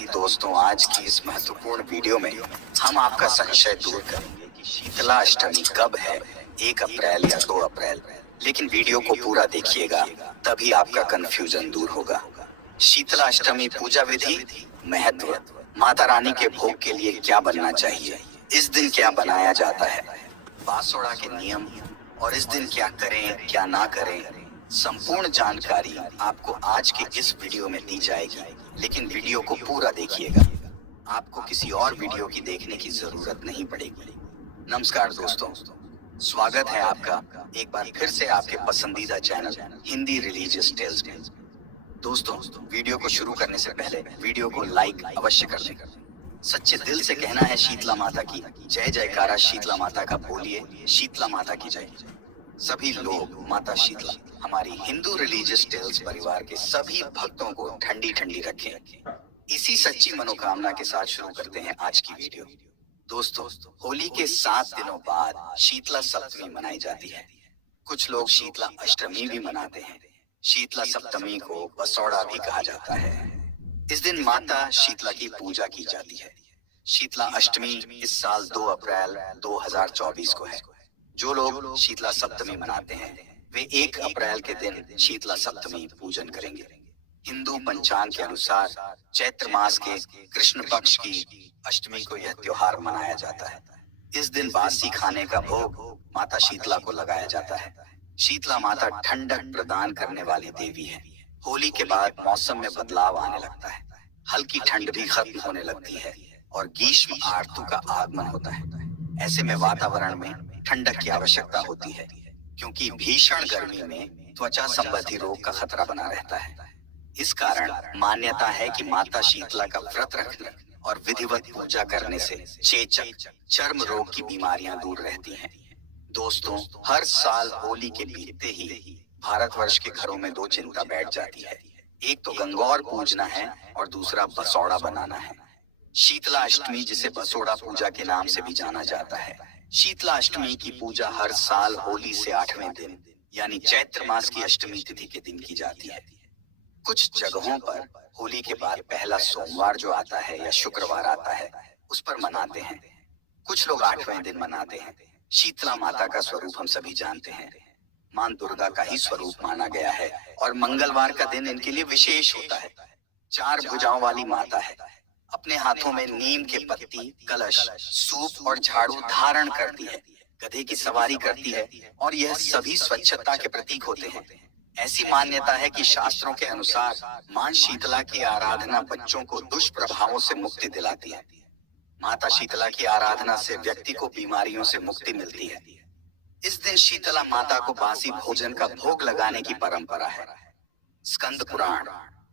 दी दोस्तों, आज की इस महत्वपूर्ण वीडियो में हम आपका संशय दूर करेंगे कि शीतला अष्टमी कब है, 1 अप्रैल या 2 अप्रैल। लेकिन वीडियो को पूरा देखिएगा, तभी आपका कंफ्यूजन दूर होगा। शीतला अष्टमी पूजा विधि, महत्व, माता रानी के भोग के लिए क्या बनना चाहिए, इस दिन क्या बनाया जाता है, बासोड़ा के नियम और इस दिन क्या करें क्या ना करें, संपूर्ण जानकारी आपको आज के इस वीडियो में दी जाएगी। लेकिन वीडियो को पूरा देखिएगा, आपको किसी और वीडियो की देखने की जरूरत नहीं पड़ेगी। नमस्कार दोस्तों, स्वागत है आपका एक बार फिर से आपके पसंदीदा चैनल हिंदी रिलीजियस टेल्स में। दोस्तों, वीडियो को शुरू करने से पहले वीडियो को लाइक अवश्य कर दें। सच्चे दिल से कहना है शीतला माता की जय जयकारा, शीतला माता का बोलिए, शीतला माता की जय। सभी लोग माता शीतला हमारी हिंदू रिलीजियस टेल्स परिवार के सभी भक्तों को ठंडी ठंडी रखें। इसी सच्ची मनोकामना के साथ शुरू करते हैं आज की वीडियो। दोस्तों, होली के 7 दिनों बाद शीतला सप्तमी मनाई जाती है। कुछ लोग शीतला अष्टमी भी मनाते हैं। शीतला सप्तमी को बसौड़ा भी कहा जाता है। इस दिन माता शीतला की पूजा की जाती है। शीतला अष्टमी इस साल 2 अप्रैल 2024 को है। जो लोग शीतला सप्तमी मनाते हैं वे 1 अप्रैल के दिन शीतला सप्तमी पूजन करेंगे। हिंदू पंचांग के अनुसार चैत्र मास के कृष्ण पक्ष की अष्टमी को यह त्योहार मनाया जाता है। इस दिन बासी खाने का भोग माता शीतला को लगाया जाता है। शीतला माता ठंडक प्रदान करने वाली देवी है। होली के बाद मौसम में बदलाव आने लगता है, हल्की ठंड भी खत्म होने लगती है और ग्रीष्म ऋतु का आगमन होता है। ऐसे में वातावरण में ठंडक की आवश्यकता होती है, क्योंकि भीषण गर्मी में त्वचा संबंधी रोग का खतरा बना रहता है। इस कारण मान्यता है कि माता शीतला का व्रत रखने और विधिवत पूजा करने से चेचक, चर्म रोग की बीमारियां दूर रहती हैं। दोस्तों, हर साल होली के बीतते ही भारतवर्ष के घरों में 2 चिंता बैठ जाती है। एक तो गंगौर पूजना है और दूसरा बसौड़ा बनाना है। शीतला अष्टमी, जिसे बसोड़ा पूजा के नाम से भी जाना जाता है, शीतला अष्टमी की पूजा हर साल होली से 8वें दिन यानी चैत्र मास की अष्टमी तिथि के दिन की जाती है। कुछ जगहों पर होली के बाद पहला सोमवार जो आता है या शुक्रवार आता है उस पर मनाते हैं। कुछ लोग 8वें दिन मनाते हैं। शीतला माता का स्वरूप हम सभी जानते हैं, मां दुर्गा का ही स्वरूप माना गया है और मंगलवार का दिन इनके लिए विशेष होता है। 4 भुजाओं वाली माता है। अपने हाथों में नीम के पत्ती, कलश, सूप और झाड़ू धारण करती है। गधे की सवारी करती है और यह सभी स्वच्छता के प्रतीक होते हैं। ऐसी मान्यता है कि शास्त्रों के अनुसार मां शीतला की आराधना बच्चों को दुष्प्रभावों से मुक्ति दिलाती है। माता शीतला की आराधना से व्यक्ति को बीमारियों से मुक्ति मिलती है। इस दिन शीतला माता को बासी भोजन का भोग लगाने की परंपरा है। स्कंद पुराण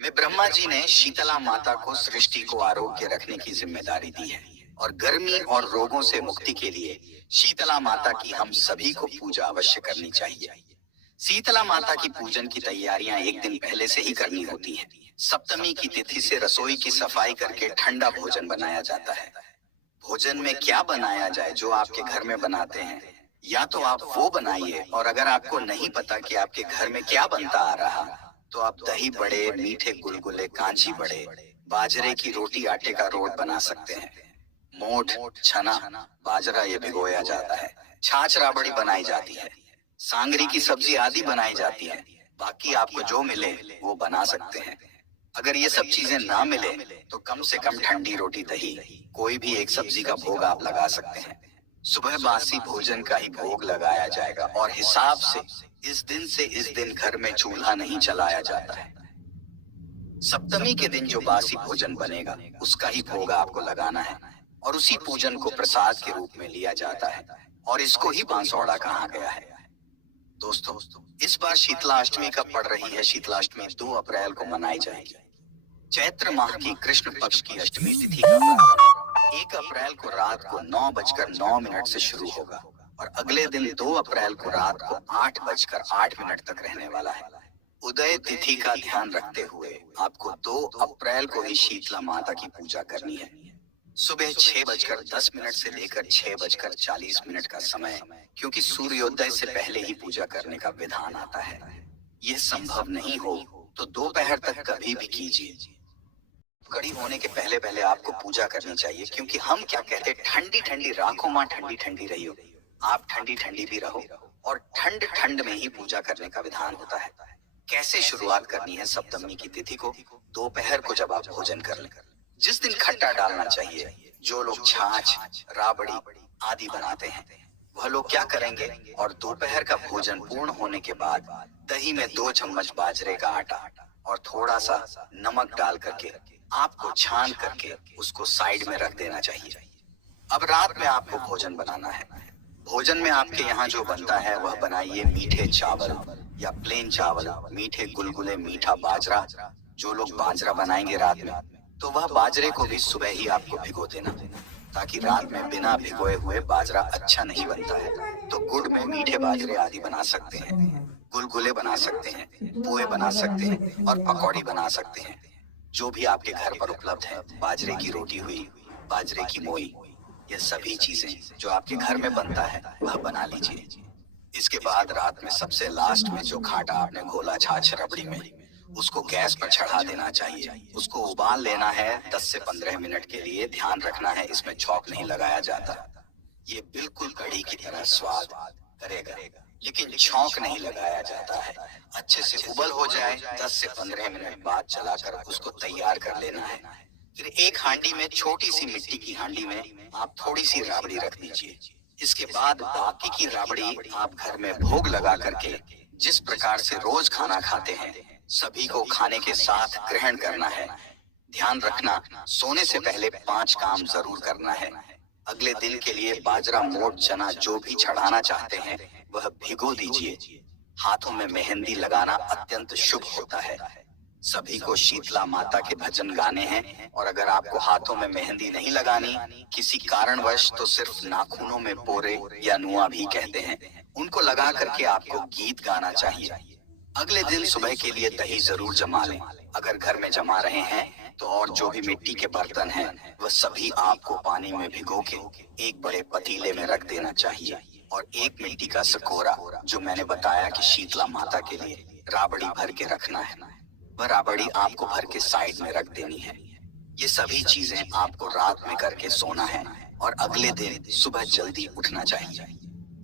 में ब्रह्मा जी ने शीतला माता को सृष्टि को आरोग्य रखने की जिम्मेदारी दी है और गर्मी और रोगों से मुक्ति के लिए शीतला माता की हम सभी को पूजा अवश्य करनी चाहिए। शीतला माता की पूजन की तैयारियां एक दिन पहले से ही करनी होती हैं। सप्तमी की तिथि से रसोई की सफाई करके ठंडा भोजन बनाया जाता है। भोजन में क्या बनाया जाए जो आपके घर में बनाते हैं, या तो आप वो बनाइए, और अगर आपको नहीं पता कि आपके घर में क्या बनता आ रहा तो आप दही बड़े, मीठे गुलगुले, कांची बड़े, बाजरे की रोटी, आटे का रोट बना सकते हैं। मोठ, चना, बाजरा ये भिगोया जाता है। छाछ राबड़ी बनाई जाती है। सांगरी की सब्जी आदि बनाई जाती है। बाकी आपको जो मिले वो बना सकते हैं। अगर ये सब चीजें ना मिले तो कम से कम ठंडी रोटी, दही, कोई भी एक सब्जी का भोग आप लगा सकते हैं। सुबह बासी भोजन का ही भोग लगाया जाएगा और हिसाब से इस दिन घर में चूल्हा नहीं जलाया जाता है। सप्तमी के दिन जो बासी भोजन बनेगा उसका ही भोग आपको लगाना है और उसी पूजन को प्रसाद के रूप में लिया जाता है और इसको ही बांसौड़ा कहा गया है। दोस्तों, इस बार शीतला अष्टमी कब पड़ रही है? शीतला अष्टमी 2 अप्रैल को मनाई जाएगी। चैत्र माह की कृष्ण पक्ष की अष्टमी तिथि का प्रारंभ 1 अप्रैल को रात को 9:09 से शुरू होगा और अगले दिन 2 अप्रैल को रात को 8:08 तक रहने वाला है। उदय तिथि का ध्यान रखते हुए आपको 2 अप्रैल को ही शीतला माता की पूजा करनी है। सुबह 6:10 से लेकर 6:40 का समय, क्योंकि सूर्योदय से पहले ही पूजा करने का विधान आता है। यह संभव नहीं हो तो दोपहर तक कभी भी कीजिए। कड़ी होने के पहले पहले आपको पूजा करनी चाहिए, क्योंकि हम क्या कहते हैं, ठंडी ठंडी राखो माँ, ठंडी ठंडी रहियो। आप ठंडी ठंडी भी रहो, और ठंड ठंड में ही पूजा करने का विधान होता है। कैसे शुरुआत करनी है सप्तमी की तिथि को? दोपहर को जब आप भोजन कर लें, जिस दिन खट्टा डालना चाहिए, जो लोग छाछ, राबड़ी आदि बनाते हैं, वह लोग क्या करेंगे, और दोपहर का भोजन पूर्ण होने के बाद दही में 2 चम्मच बाजरे का आटा और थोड़ा सा नमक डाल करके आपको छान करके उसको साइड में रख देना चाहिए। अब रात में आपको भोजन बनाना है। भोजन में आपके यहाँ जो बनता है वह बनाइए मीठे चावल या प्लेन चावल, मीठे गुलगुले, मीठा बाजरा। जो लोग बाजरा बनाएंगे रात में, तो वह बाजरे को भी सुबह ही आपको भिगो देना, ताकि रात में बिना भिगोए हुए बाजरा अच्छा नहीं बनता है। तो गुड़ में मीठे बाजरे आदि बना सकते हैं, गुलगुले बना सकते हैं, पोहे बना सकते हैं और पकौड़ी बना सकते हैं। जो भी आपके घर पर उपलब्ध है, बाजरे की रोटी हुई, बाजरे की मोई, ये सभी चीजें जो आपके घर में बनता है वह बना लीजिए। इसके बाद रात में सबसे लास्ट में जो खाटा आपने घोला छाछ रबड़ी में, उसको गैस पर चढ़ा देना चाहिए। उसको उबाल लेना है 10 से 15 मिनट के लिए। ध्यान रखना है इसमें छौंक नहीं लगाया जाता। ये बिल्कुल कढ़ी की तरह स्वाद करेगा, लेकिन छौंक नहीं लगाया जाता है। अच्छे से उबल हो जाए 10 से 15 मिनट बाद चलाकर उसको तैयार कर लेना है। फिर एक हांडी में, छोटी सी मिट्टी की हांडी में आप थोड़ी सी राबड़ी रख दीजिए। इसके बाद बाकी की राबड़ी आप घर में भोग लगा करके जिस प्रकार से रोज खाना खाते हैं, सभी को खाने के साथ ग्रहण करना है। ध्यान रखना, सोने से पहले 5 काम जरूर करना है। अगले दिन के लिए बाजरा, मोट चना जो भी चढ़ाना चाहते हैं वह भिगो दीजिए। हाथों में मेहंदी लगाना अत्यंत शुभ होता है। सभी को शीतला माता के भजन गाने हैं, और अगर आपको हाथों में मेहंदी नहीं लगानी किसी कारणवश, तो सिर्फ नाखूनों में पोरे या नुआ भी कहते हैं, उनको लगा करके आपको गीत गाना चाहिए। अगले दिन सुबह के लिए दही जरूर जमा लें। अगर घर में जमा रहे हैं तो, और जो भी मिट्टी के बर्तन हैं वह सभी आपको पानी में भिगो के एक बड़े पतीले में रख देना चाहिए। और एक मिट्टी का सकोरा, जो मैंने बताया कि शीतला माता के लिए राबड़ी भर के रखना है, वह राबड़ी आपको भर के साइड में रख देनी है। ये सभी चीजें आपको रात में करके सोना है, और अगले दिन सुबह जल्दी उठना चाहिए।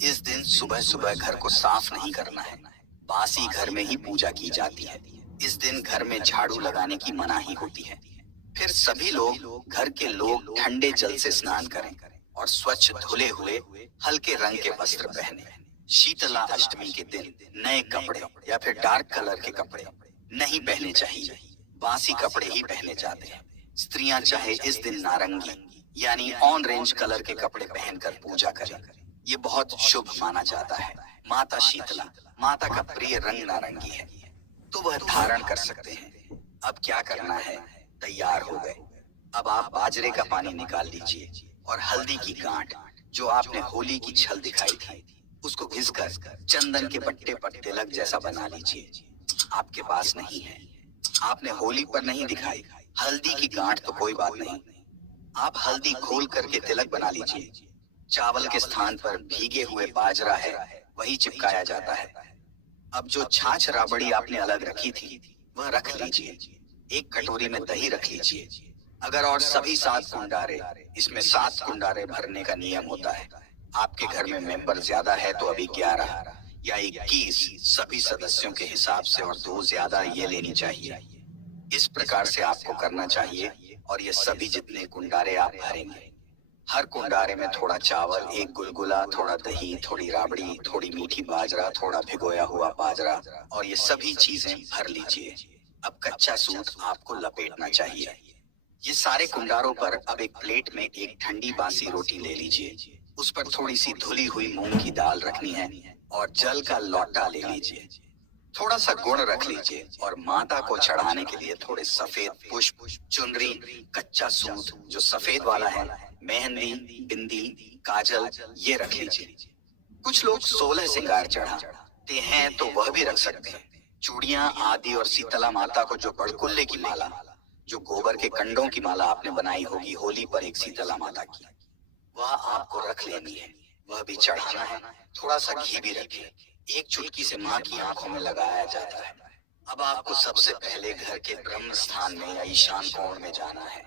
इस दिन सुबह सुबह घर को साफ नहीं करना है, बासी घर में ही पूजा की जाती है। इस दिन घर में झाड़ू लगाने की मनाही होती है। फिर सभी लोग, घर के लोग ठंडे जल से स्नान करें और स्वच्छ धुले हुए हल्के रंग के वस्त्र पहने। शीतला अष्टमी के दिन नए कपड़े या फिर डार्क कलर के कपड़े नहीं पहने चाहिए, बासी कपड़े ही पहने जाते हैं। स्त्रियां चाहे इस दिन नारंगी यानी ऑरेंज कलर के कपड़े पहनकर पूजा करें, ये बहुत शुभ माना जाता है। माता शीतला, माता का प्रिय रंग नारंगी है, तो वह धारण कर सकते हैं। अब क्या करना है, तैयार हो गए। अब आप बाजरे का पानी निकाल लीजिए और हल्दी की गांठ, जो आपने होली की छल दिखाई थी, उसको घिसकर चंदन के पट्टे पर तिलक जैसा बना लीजिए। आपके पास नहीं है, आपने होली पर नहीं दिखाई हल्दी की गांठ, तो कोई बात नहीं, आप हल्दी घोल करके तिलक बना लीजिए। चावल के स्थान पर भीगे हुए बाजरा है, वही चिपकाया जाता है। अब जो छाछ राबड़ी आपने अलग रखी थी वह रख लीजिए। एक कटोरी में दही रख लीजिए। अगर और सभी 7 कुंडारे, इसमें 7 कुंडारे भरने का नियम होता है। आपके घर में मेंबर ज्यादा है तो अभी 11 या 21 सभी सदस्यों के हिसाब से, और 2 ज्यादा ये लेनी चाहिए। इस प्रकार से आपको करना चाहिए। और ये सभी जितने कुंडारे आप भरेंगे, हर कुंडारे में थोड़ा चावल, एक गुलगुला, थोड़ा दही, थोड़ी राबड़ी, थोड़ी मीठी बाजरा, थोड़ा भिगोया हुआ बाजरा, और ये सभी चीजें भर लीजिए। अब कच्चा सूत आपको लपेटना चाहिए। ये सारे कुंडारों पर अब एक प्लेट में एक ठंडी बासी रोटी ले लीजिए। उस पर थोड़ी सी धुली हुई मूंग की दाल रखनी है, और जल का लोटा ले लीजिए। थोड़ा सा गुड़ रख लीजिए, और माता को चढ़ाने के लिए थोड़े सफेद पुष्प, चुनरी, कच्चा सूत जो सफेद वाला है, मेहंदी, बिंदी, काजल, ये रख लीजिए। कुछ लोग 16 श्रृंगार चढ़ाते हैं तो वह भी रख सकते हैं। चूड़ियां आदि, और शीतला माता को जो बड़कुल्ले की माला, जो गोबर के कंडों की माला आपने बनाई होगी होली पर एक शीतला माता की, वह आपको रख लेनी है, वह भी चढ़ाना है। थोड़ा सा घी भी रखिए। एक चुटकी से माँ की आंखों में लगाया जाता है। अब आपको सबसे पहले घर के ब्रह्म स्थान में या ईशान कोण में जाना है।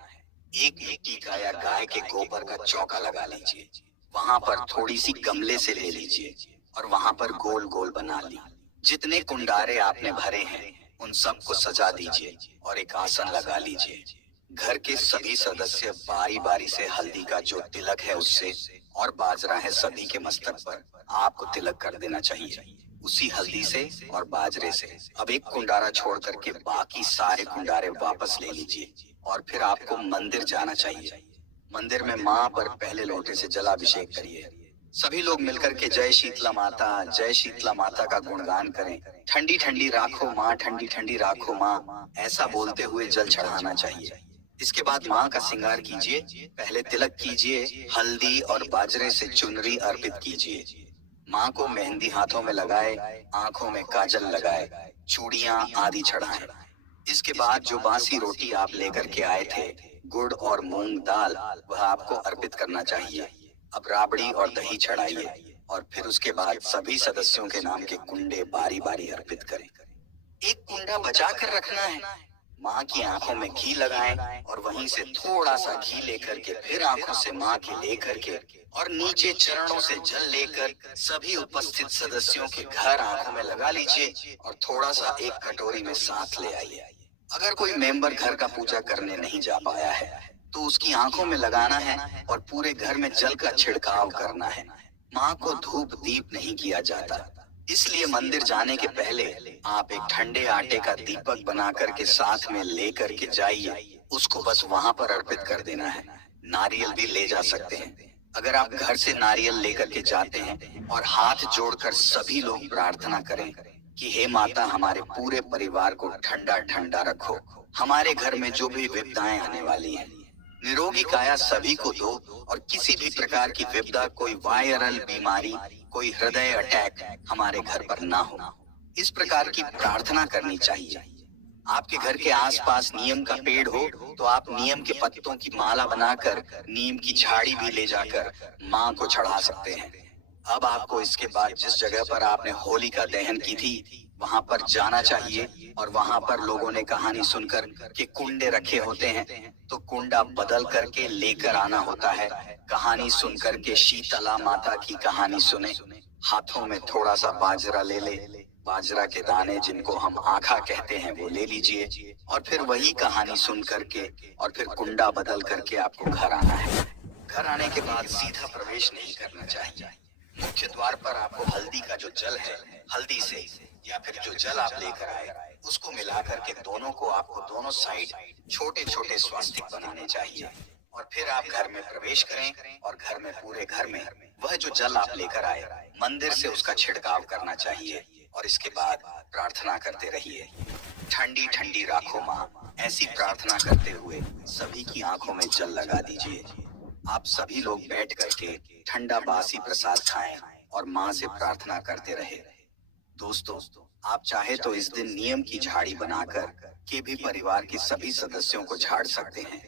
एक मिट्टी का या गाय के गोबर का चौका लगा लीजिए। वहां पर थोड़ी सी गमले से ले लीजिए और वहां पर गोल गोल बना ली। जितने कुंडारे आपने भरे हैं उन सबको सजा दीजिए और एक आसन लगा लीजिए। घर के सभी सदस्य बारी बारी से हल्दी का जो तिलक है उससे और बाजरा है सभी के मस्तक पर आपको तिलक कर देना चाहिए। उसी हल्दी से और बाजरे से अब एक कुंडारा छोड़ करके बाकी सारे कुंडारे वापस ले लीजिए और फिर आपको मंदिर जाना चाहिए। मंदिर में माँ पर पहले लोटे से जलाभिषेक करिए। सभी लोग मिलकर के जय शीतला माता का गुणगान करें। ठंडी ठंडी राखो माँ, ठंडी ठंडी राखो माँ, ऐसा बोलते हुए जल चढ़ाना चाहिए। इसके बाद माँ का श्रृंगार कीजिए। पहले तिलक कीजिए, हल्दी और बाजरे से चुनरी अर्पित कीजिए। माँ को मेहंदी हाथों में लगाए, आंखों में काजल लगाए, चूड़ियां आदि चढ़ाएं। इसके बाद जो बासी रोटी आप लेकर के आए थे, गुड़ और मूंग दाल, वह आपको अर्पित करना चाहिए। अब राबड़ी और दही चढ़ाइए और फिर उसके बाद सभी सदस्यों के नाम के कुंडे बारी बारी अर्पित करें। एक कुंडा बचा कर रखना है। माँ की आंखों में घी लगाएं और वहीं से थोड़ा सा घी लेकर के फिर आंखों से माँ की लेकर के और नीचे चरणों से जल लेकर सभी उपस्थित सदस्यों के घर आंखों में लगा लीजिए और थोड़ा सा एक कटोरी में साथ ले आइए। अगर कोई मेंबर घर का पूजा करने नहीं जा पाया है तो उसकी आंखों में लगाना है और पूरे घर में जल का छिड़काव करना है। माँ को धूप दीप नहीं किया जाता, इसलिए मंदिर जाने के पहले आप एक ठंडे आटे का दीपक बना करके साथ में लेकर के जाइए। उसको बस वहां पर अर्पित कर देना है। नारियल भी ले जा सकते हैं। अगर आप घर से नारियल लेकर के जाते हैं और हाथ जोड़कर सभी लोग प्रार्थना करें कि हे माता, हमारे पूरे परिवार को ठंडा ठंडा रखो, हमारे घर में जो भी विपदाएं आने वाली हैं, निरोगी काया सभी को दो और किसी भी प्रकार की विपदा, कोई वायरल बीमारी, कोई हृदय अटैक हमारे घर पर ना हो, इस प्रकार की प्रार्थना करनी चाहिए। आपके घर के आसपास नीम का पेड़ हो तो आप नीम के पत्तों की माला बनाकर नीम की झाड़ी भी ले जाकर माँ को चढ़ा सकते हैं। अब आपको इसके बाद जिस जगह पर आपने होलिका दहन की थी वहां पर जाना चाहिए और वहां पर लोगों ने कहानी सुनकर कि कुंडे रखे होते हैं तो कुंडा बदल करके लेकर आना होता है। कहानी सुनकर के शीतला माता की कहानी सुने। हाथों में थोड़ा सा बाजरा ले ले, बाजरा के दाने जिनको हम आखा कहते हैं वो ले लीजिए और फिर वही कहानी सुन करके और फिर कुंडा बदल करके आपको घर आना है। घर आने के बाद सीधा प्रवेश नहीं करना चाहिए। मुख्य द्वार पर आपको हल्दी का जो जल है, हल्दी से या फिर जो जल आप लेकर आए उसको मिला करके दोनों को आपको दोनों साइड छोटे छोटे स्वास्तिक बनाने चाहिए और फिर आप घर में प्रवेश करें और घर में पूरे घर में वह जो जल आप लेकर आए मंदिर से उसका छिड़काव करना चाहिए और इसके बाद प्रार्थना करते रहिए। ठंडी ठंडी राखो माँ, ऐसी प्रार्थना करते हुए सभी की आंखों में जल लगा दीजिए। आप सभी लोग बैठ करके ठंडा बासी प्रसाद खाएं और माँ से प्रार्थना करते रहे। दोस्तों, आप चाहे तो इस दिन नियम की झाड़ी बनाकर के भी परिवार के सभी सदस्यों को झाड़ सकते हैं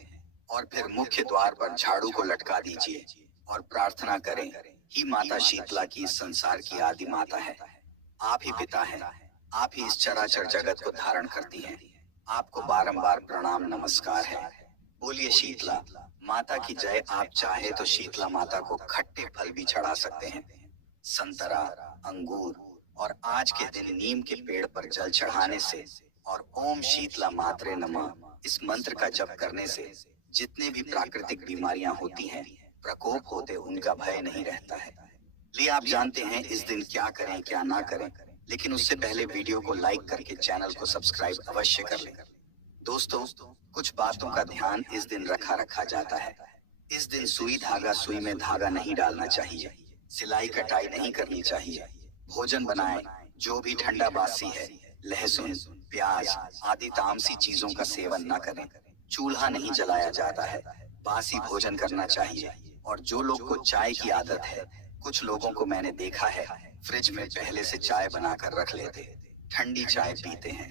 और फिर मुख्य द्वार पर झाड़ू को लटका दीजिए और प्रार्थना करें, ही माता शीतला की इस संसार की आदि माता है, आप ही पिता हैं, आप ही इस चराचर जगत को धारण करती हैं। आपको बारंबार प्रणाम नमस्कार है। बोलिए शीतला माता की जय। आप चाहे तो शीतला माता को खट्टे फल भी चढ़ा सकते हैं, संतरा, अंगूर, और आज के दिन नीम के पेड़ पर जल चढ़ाने से और ओम शीतला मात्रे नमः इस मंत्र का जप करने से जितने भी प्राकृतिक बीमारियां होती हैं, प्रकोप होते, उनका भय नहीं रहता है। लिए आप जानते हैं इस दिन क्या करें क्या ना करें, लेकिन उससे पहले वीडियो को लाइक करके चैनल को सब्सक्राइब अवश्य कर लें। दोस्तों, कुछ बातों का ध्यान इस दिन रखा जाता है। इस दिन सुई धागा सुई में धागा नहीं डालना चाहिए, सिलाई कटाई नहीं करनी चाहिए। भोजन बनाएं, जो भी ठंडा बासी है, लहसुन, प्याज आदि तामसी चीजों का सेवन न करें। चूल्हा नहीं जलाया जाता है, बासी भोजन करना चाहिए। और जो लोग को चाय की आदत है, कुछ लोगों को मैंने देखा है फ्रिज में पहले से चाय बनाकर रख लेते, ठंडी चाय पीते हैं।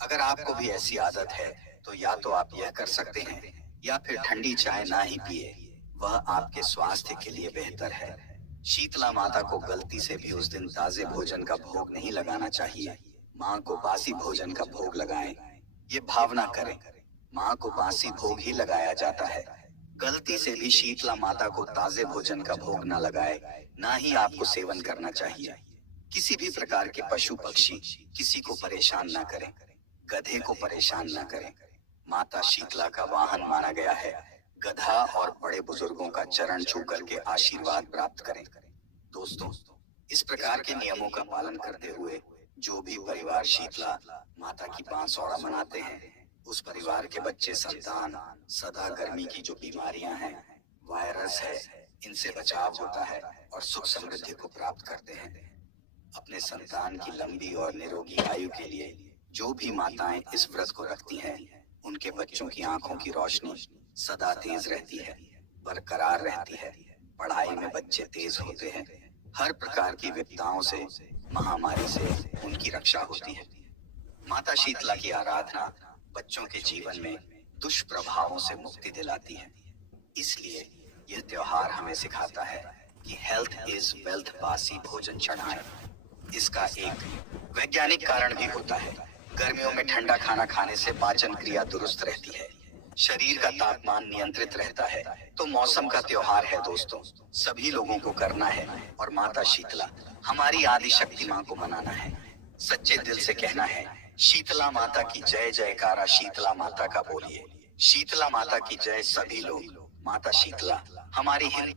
अगर आपको भी ऐसी आदत है तो या तो आप यह कर सकते हैं या फिर ठंडी चाय ना ही पिए, वह आपके स्वास्थ्य के लिए बेहतर है। शीतला माता को गलती से भी उस दिन ताजे भोजन का भोग नहीं लगाना चाहिए। माँ को बासी भोजन का भोग लगाएं। ये भावना करें, माँ को बासी भोग ही लगाया जाता है। गलती से भी शीतला माता को ताजे भोजन का भोग न लगाए, ना ही आपको सेवन करना चाहिए। किसी भी प्रकार के पशु पक्षी किसी को परेशान न करें, गधे को परेशान न करें। माता शीतला का वाहन माना गया है। गधा और बड़े बुजुर्गों का चरण छू करके आशीर्वाद प्राप्त करें। दोस्तों, इस प्रकार के नियमों का पालन करते हुए जो भी परिवार शीतला माता की बांसौड़ा मनाते हैं, उस परिवार के बच्चे संतान सदा गर्मी की जो बीमारियां हैं, वायरस है, इनसे बचाव होता है और सुख समृद्धि को प्राप्त करते हैं। अपने संतान की लंबी और निरोगी आयु के लिए जो भी माताएं इस व्रत को रखती हैं, उनके बच्चों की आंखों की रोशनी सदा तेज रहती है, बरकरार रहती है। पढ़ाई में बच्चे तेज होते हैं। हर प्रकार की विपदाओं से, महामारी से उनकी रक्षा होती है। माता शीतला की आराधना बच्चों के जीवन में दुष्प्रभावों से मुक्ति दिलाती है। इसलिए यह त्योहार हमें सिखाता है कि हेल्थ इज वेल्थ, बासी भोजन चढ़ाएं। इसका एक वैज्ञानिक कारण भी होता है। गर्मियों में ठंडा खाना खाने से पाचन क्रिया दुरुस्त रहती है, शरीर का तापमान नियंत्रित रहता है। तो मौसम का त्योहार है दोस्तों, सभी लोगों को करना है और माता शीतला हमारी आदि शक्ति माँ को मनाना है। सच्चे दिल से कहना है, शीतला माता की जय जयकारा, शीतला माता का बोलिए। शीतला माता की जय। सभी लोग माता शीतला हमारी हिंद